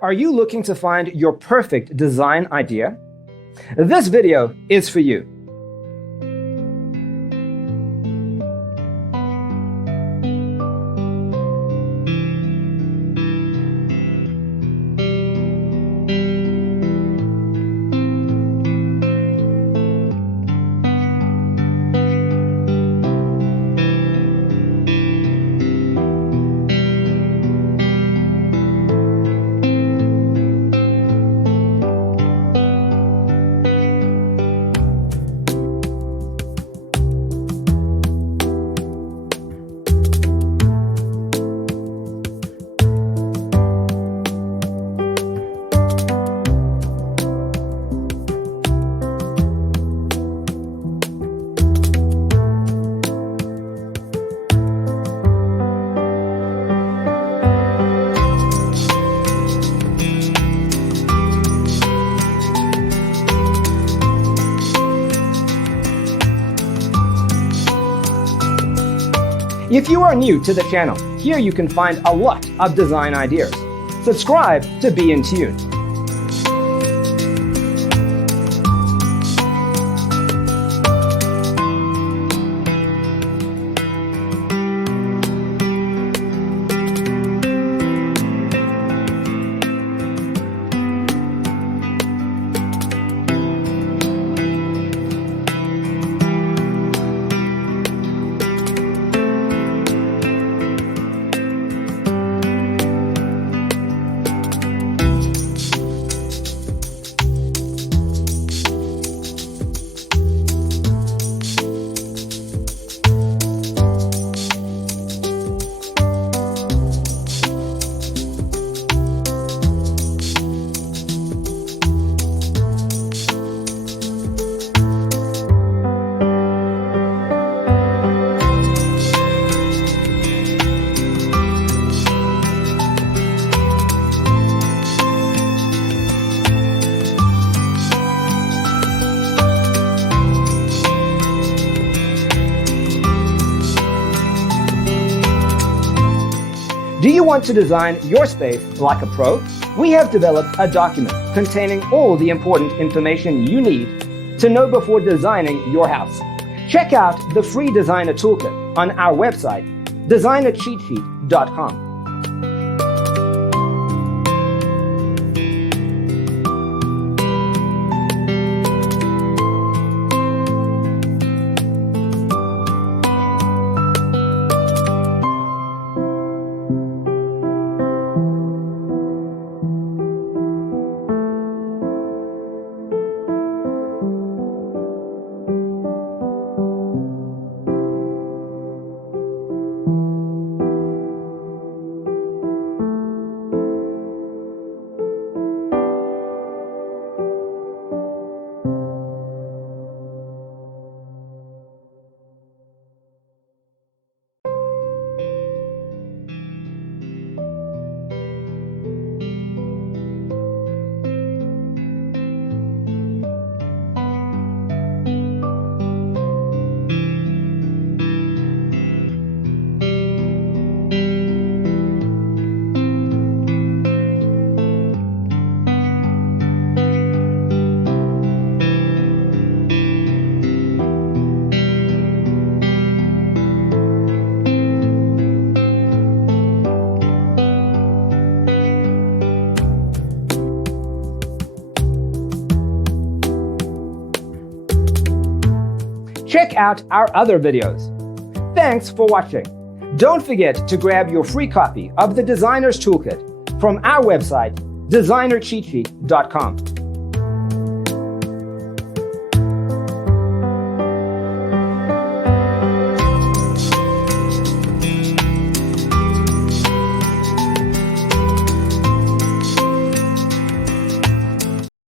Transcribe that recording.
Are you looking to find your perfect design idea? This video is for you. If you are new to the channel, here you can find a lot of design ideas. Subscribe to be in tune. Do you want to design your space like a pro? We have developed a document containing all the important information you need to know before designing your house. Check out the free designer toolkit on our website, designercheatsheet.com. Check out our other videos. Thanks for watching. Don't forget to grab your free copy of the Designer's Toolkit from our website, designercheatsheet.com.